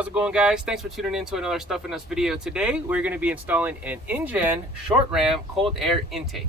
How's it going, guys? Thanks for tuning in to another Stuff in Us video. Today we're going to be installing an Injen short ram cold air intake.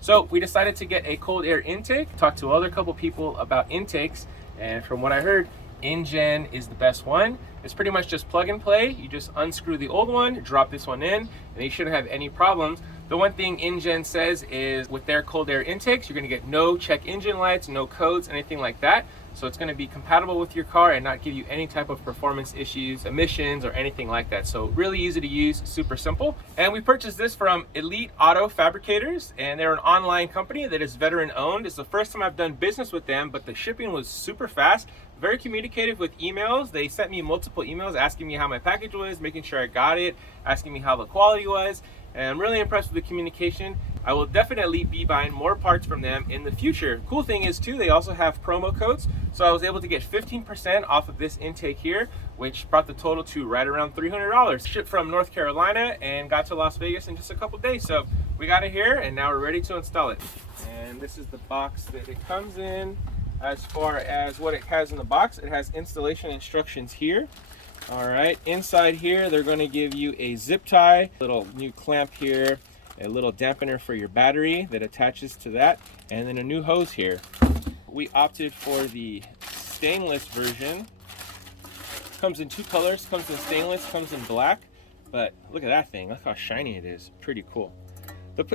So we decided to get a cold air intake, talked to other couple people about intakes, and from what I heard, Injen is the best one. It's pretty much just plug and play. You just unscrew the old one, drop this one in, and you shouldn't have any problems. The one thing Injen says is with their cold air intakes, you're going to get no check engine lights, no codes, anything like that. So it's going to be compatible with your car and not give you any type of performance issues, emissions, or anything like that. So really easy to use, super simple. And we purchased this from Elite Auto Fabricators, and they're an online company that is veteran owned. It's the first time I've done business with them, but the shipping was super fast, very communicative with emails. They sent me multiple emails asking me how my package was, making sure I got it, asking me how the quality was. And I'm really impressed with the communication. I will definitely be buying more parts from them in the future. Cool thing is too, they also have promo codes. So I was able to get 15% off of this intake here, which brought the total to right around $300. Shipped from North Carolina and got to Las Vegas in just a couple days. So we got it here and now we're ready to install it. And this is the box that it comes in. As far as what it has in the box, it has installation instructions here. All right, inside here, they're going to give you a zip tie, little new clamp here, a little dampener for your battery that attaches to that, and then a new hose here. We opted for the stainless version. Comes in two colors, comes in stainless, comes in black, but look at that thing. Look how shiny it is. Pretty cool.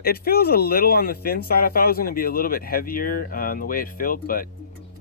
It feels a little on the thin side. I thought it was going to be a little bit heavier on the way it filled, but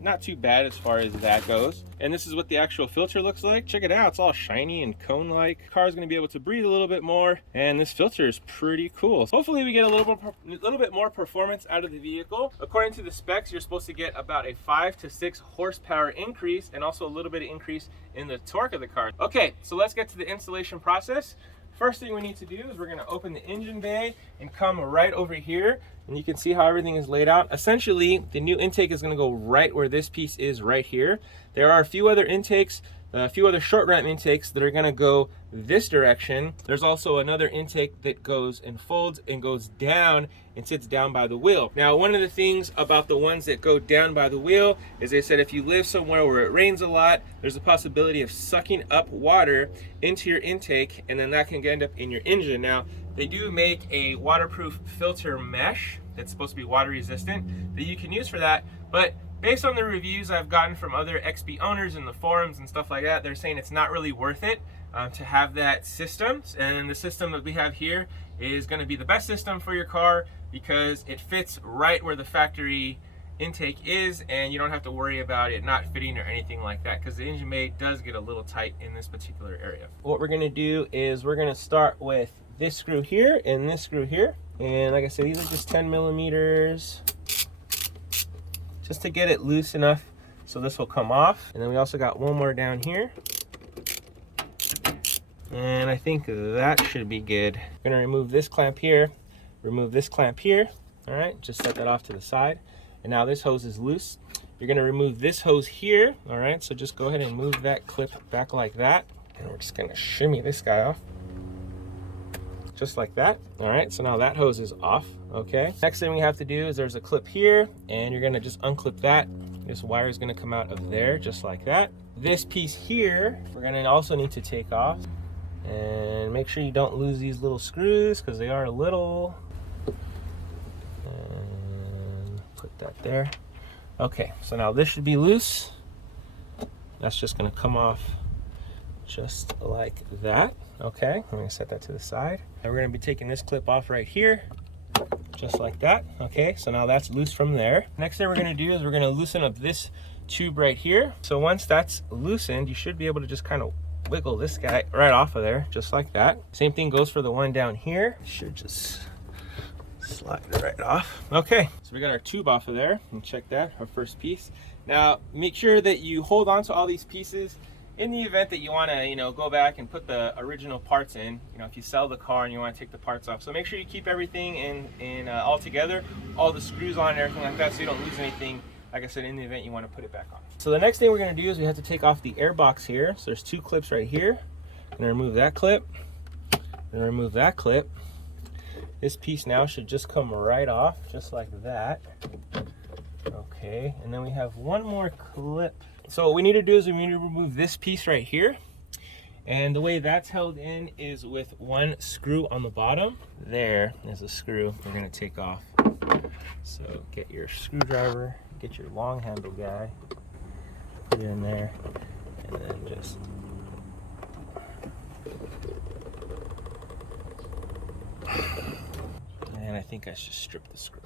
not too bad as far as that goes. And this is what the actual filter looks like. Check it out, it's all shiny and cone-like. The car is going to be able to breathe a little bit more, and this filter is pretty cool. Hopefully we get a little bit more performance out of the vehicle. According to the specs, you're supposed to get about a 5 to 6 horsepower increase and also a little bit of increase in the torque of the car. Okay, so let's get to the installation process. First thing we need to do is we're going to open the engine bay and come right over here, and you can see how everything is laid out. Essentially, the new intake is going to go right where this piece is right here. There are a few other intakes, a few other short ram intakes that are going to go this direction. There's also another intake that goes and folds and goes down and sits down by the wheel. Now, one of the things about the ones that go down by the wheel is they said if you live somewhere where it rains a lot, there's a possibility of sucking up water into your intake, and then that can end up in your engine. Now, they do make a waterproof filter mesh that's supposed to be water resistant that you can use for that, but based on the reviews I've gotten from other XP owners in the forums and stuff like that, they're saying it's not really worth it to have that system. And the system that we have here is going to be the best system for your car because it fits right where the factory intake is, and you don't have to worry about it not fitting or anything like that because the engine bay does get a little tight in this particular area. What we're going to do is we're going to start with this screw here and this screw here. And like I said, these are just 10 millimeters. Just to get it loose enough so this will come off. And then we also got one more down here. And I think that should be good. We're gonna remove this clamp here, remove this clamp here. All right, just set that off to the side. And now this hose is loose. You're gonna remove this hose here. All right, so just go ahead and move that clip back like that. And we're just gonna shimmy this guy off. Just like that. All right, so now that hose is off. Okay, next thing we have to do is there's a clip here, and you're gonna just unclip that. This wire is gonna come out of there just like that. This piece here we're gonna also need to take off, and make sure you don't lose these little screws because they are little. And put that there. Okay, so now this should be loose. That's just gonna come off just like that. Okay, I'm gonna set that to the side. And we're gonna be taking this clip off right here, just like that. Okay, so now that's loose from there. Next thing we're gonna do is we're gonna loosen up this tube right here. So once that's loosened, you should be able to just kind of wiggle this guy right off of there, just like that. Same thing goes for the one down here. Should just slide it right off. Okay, so we got our tube off of there, and check that, our first piece. Now, make sure that you hold on to all these pieces in the event that you want to, go back and put the original parts in, if you sell the car and you want to take the parts off. So make sure you keep everything in all together, all the screws on and everything like that, so you don't lose anything, like I said, in the event you want to put it back on. So the next thing we're going to do is we have to take off the air box here. So there's two clips right here. I'm going to remove that clip and remove that clip. This piece now should just come right off, just like that. Okay, and then we have one more clip. So what we need to do is we need to remove this piece right here. And the way that's held in is with one screw on the bottom. There is a screw we're gonna take off. So get your screwdriver, get your long handle guy, put it in there, and then just and I think I should strip the screw.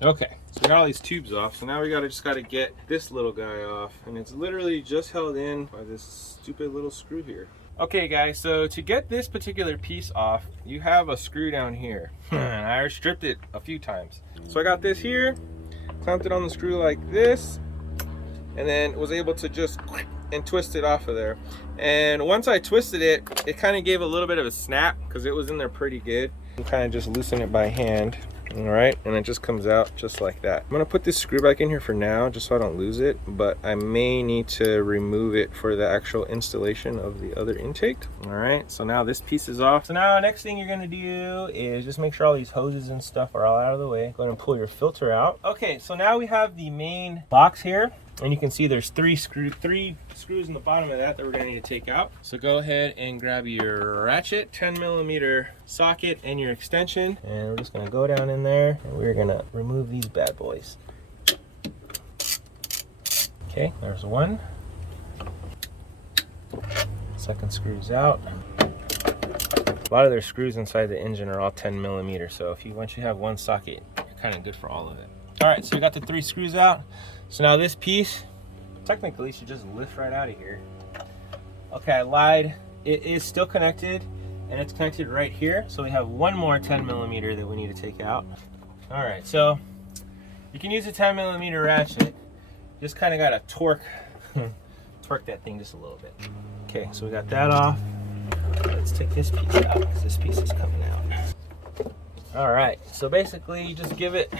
Okay, so we got all these tubes off, so now we just gotta get this little guy off, and it's literally just held in by this stupid little screw here. Okay guys, so to get this particular piece off, you have a screw down here. And I already stripped it a few times. So I got this here, clamped it on the screw like this, and then was able to just and twist it off of there. And once I twisted it, it kind of gave a little bit of a snap because it was in there pretty good. You kind of just loosen it by hand. All right, and it just comes out just like that. I'm gonna put this screw back in here for now just so I don't lose it, but I may need to remove it for the actual installation of the other intake. All right, so now this piece is off. So now next thing you're gonna do is just make sure all these hoses and stuff are all out of the way. Go ahead and pull your filter out. Okay, so now we have the main box here, and you can see there's three screws in the bottom of that we're gonna need to take out. So go ahead and grab your ratchet, 10mm socket, and your extension, and we're just gonna go down in there and we're gonna remove these bad boys. Okay, there's one. Second screw's out. A lot of their screws inside the engine are all 10mm, so once you have one socket, you're kind of good for all of it. All right, so we got the 3 screws out. So now this piece technically should just lift right out of here. Okay, I lied. It is still connected, and it's connected right here. So we have one more 10mm that we need to take out. All right, so you can use a 10mm ratchet. Just kind of got to torque that thing just a little bit. Okay, so we got that off. Let's take this piece out because this piece is coming out. All right, so basically you just give it.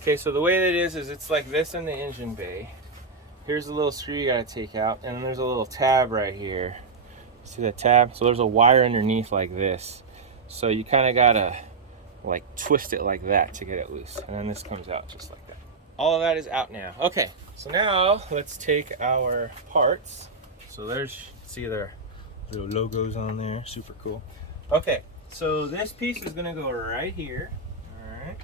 Okay, so the way that it is it's like this in the engine bay. Here's a little screw you gotta take out, and then there's a little tab right here. See that tab? So there's a wire underneath like this. So you kind of gotta like twist it like that to get it loose. And then this comes out just like that. All of that is out now. Okay, so now let's take our parts. So there's, see their little logos on there, super cool. Okay, so this piece is gonna go right here, all right?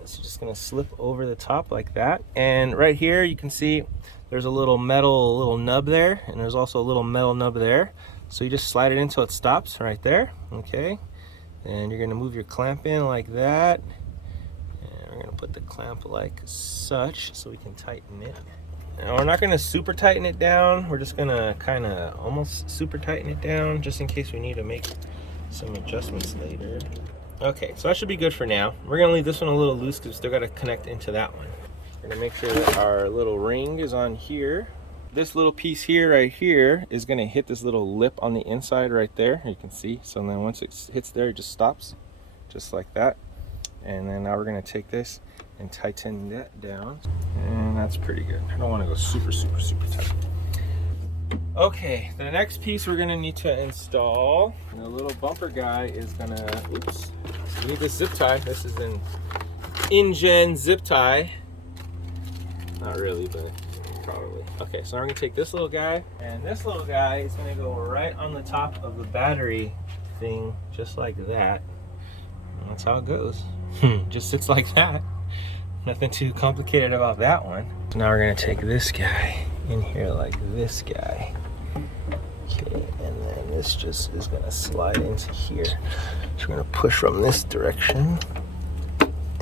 It's just gonna slip over the top like that. And right here, you can see there's a little nub there, and there's also a little metal nub there. So you just slide it in until it stops right there, okay? And you're gonna move your clamp in like that. And we're gonna put the clamp like such so we can tighten it. Now we're not gonna super tighten it down. We're just gonna kinda almost super tighten it down just in case we need to make some adjustments later. Okay, so that should be good for now. We're gonna leave this one a little loose because we still gotta connect into that one. We're gonna make sure that our little ring is on here. This little piece here, right here, is gonna hit this little lip on the inside right there, you can see. So then once it hits there, it just stops, just like that. And then now we're gonna take this and tighten that down. And that's pretty good. I don't wanna go super, super, super tight. Okay, the next piece we're gonna need to install, the little bumper guy is gonna, oops, we need this zip tie. This is an Injen zip tie. Not really, but probably. Okay, so I'm gonna take this little guy, and this little guy is gonna go right on the top of the battery thing, just like that. And that's how it goes. Just sits like that. Nothing too complicated about that one. So now we're gonna take this guy in here like this guy. Okay, and then this just is gonna slide into here. So we're gonna push from this direction,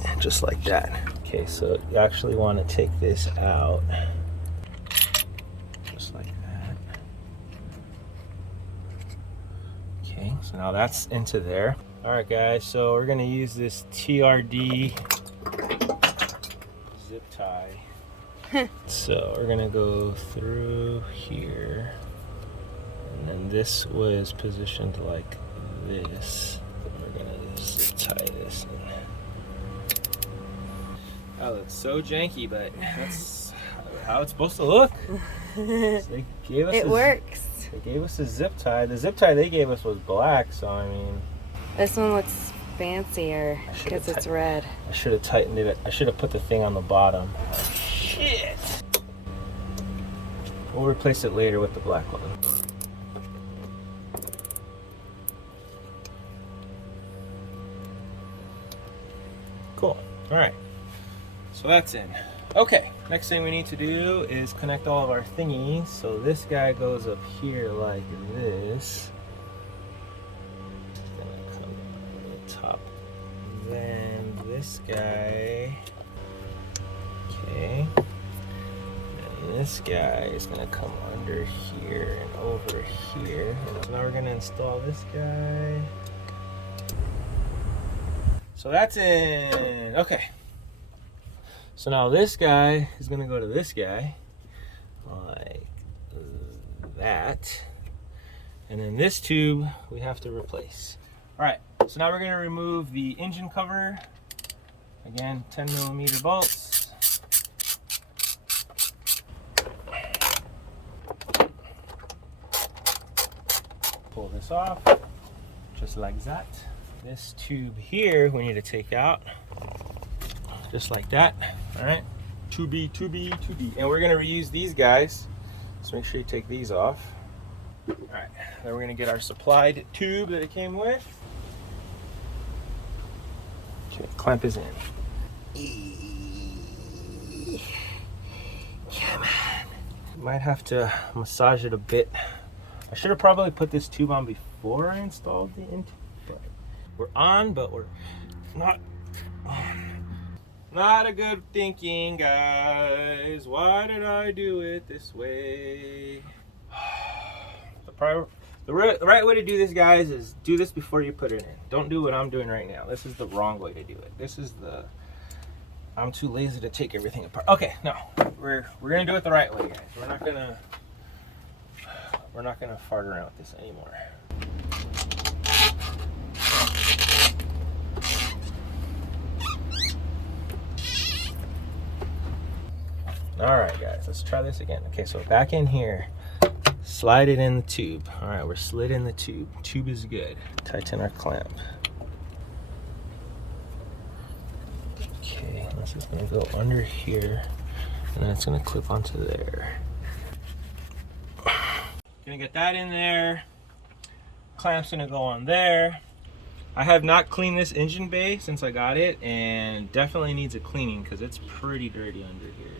and just like that. Okay, so you actually wanna take this out. Just like that. Okay, so now that's into there. All right, guys, so we're gonna use this TRD zip tie. So we're gonna go through here, and then this was positioned like this. We're gonna zip tie this in. Oh, it's so janky, but that's how it's supposed to look. So they gave us works. They gave us a zip tie. The zip tie they gave us was black, so I mean. This one looks fancier because it's red. I should have tightened it. I should have put the thing on the bottom. Oh, shit. We'll replace it later with the black one. Cool. All right. So that's in. Okay. Next thing we need to do is connect all of our thingies. So this guy goes up here like this. It's gonna come on the top. Then this guy. Okay. And this guy is gonna come under here and over here. And so now we're gonna install this guy. So that's in. Okay. So now this guy is gonna go to this guy, like that. And then this tube we have to replace. All right, so now we're gonna remove the engine cover. Again, 10mm bolts. Pull this off, just like that. This tube here we need to take out, just like that. All right, 2B. And we're gonna reuse these guys, so make sure you take these off. All right, then we're gonna get our supplied tube that it came with. Okay, clamp is in. Yeah, man. Might have to massage it a bit. I should have probably put this tube on before I installed the intake, but we're on, but we're not on. Not a good thinking, guys. Why did I do it this way? The right way to do this, guys, is do this before you put it in. Don't do what I'm doing right now. This is the wrong way to do it. This is the, I'm too lazy to take everything apart. Okay, no, we're gonna do it the right way, guys. We're not gonna fart around with this anymore. All right, guys, let's try this again. Okay, so back in here, slide it in the tube. All right, we're slid in the tube. Tube is good. Tighten our clamp. Okay, this is gonna go under here, and then it's gonna clip onto there. Gonna get that in there. Clamp's gonna go on there. I have not cleaned this engine bay since I got it, and definitely needs a cleaning because it's pretty dirty under here.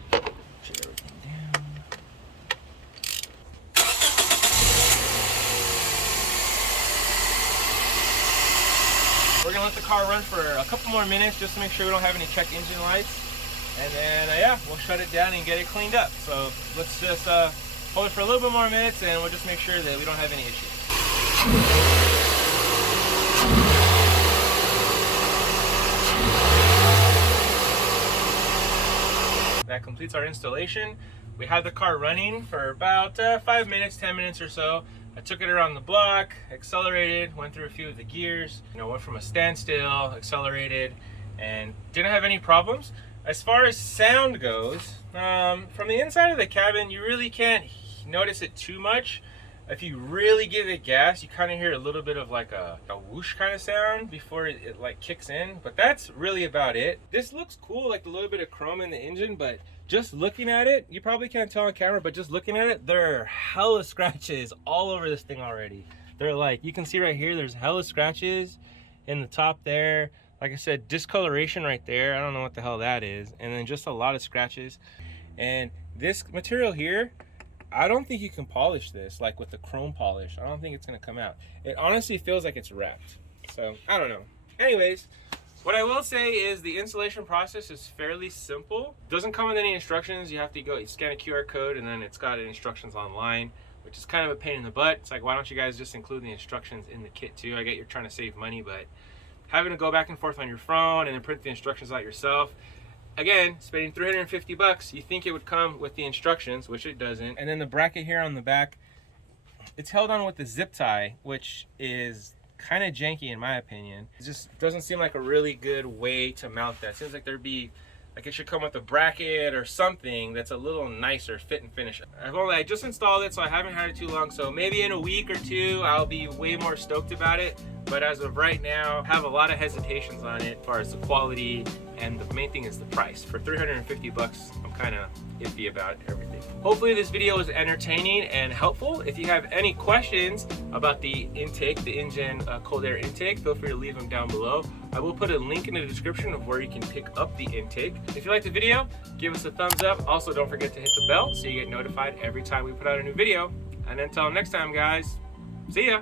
Shut everything down. We're gonna let the car run for a couple more minutes just to make sure we don't have any check engine lights, and then yeah, we'll shut it down and get it cleaned up. So let's just hold it for a little bit more minutes, and we'll just make sure that we don't have any issues. That completes our installation. We had the car running for about 5 minutes, 10 minutes or so. I took it around the block, accelerated, went through a few of the gears, went from a standstill, accelerated, and didn't have any problems. As far as sound goes, from the inside of the cabin, you really can't notice it too much. If you really give it gas, you kind of hear a little bit of like a whoosh kind of sound before it like kicks in, but that's really about it. This looks cool, like the little bit of chrome in the engine, but just looking at it, you probably can't tell on camera, but just looking at it, there are hella scratches all over this thing already. They're like, you can see right here, there's hella scratches in the top there. Like I said, discoloration right there. I don't know what the hell that is. And then just a lot of scratches. And this material here, I don't think you can polish this like with the chrome polish. I don't think it's gonna come out. It honestly feels like it's wrapped. So I don't know. Anyways, what I will say is the installation process is fairly simple. It doesn't come with any instructions. You have to go scan a QR code, and then it's got instructions online, which is kind of a pain in the butt. It's like, why don't you guys just include the instructions in the kit too? I get you're trying to save money, but having to go back and forth on your phone and then print the instructions out yourself, again, spending 350 bucks, you think it would come with the instructions, which it doesn't. And then the bracket here on the back, it's held on with the zip tie, which is kind of janky in my opinion. It just doesn't seem like a really good way to mount that. It seems like there'd be, like it should come with a bracket or something that's a little nicer fit and finish. I just installed it, so I haven't had it too long. So maybe in a week or two, I'll be way more stoked about it. But as of right now, I have a lot of hesitations on it as far as the quality and the main thing is the price. For 350 bucks, I'm kind of iffy about everything. Hopefully this video was entertaining and helpful. If you have any questions about the intake, the Injen cold air intake, feel free to leave them down below. I will put a link in the description of where you can pick up the intake. If you liked the video, give us a thumbs up. Also, don't forget to hit the bell so you get notified every time we put out a new video. And until next time, guys, see ya.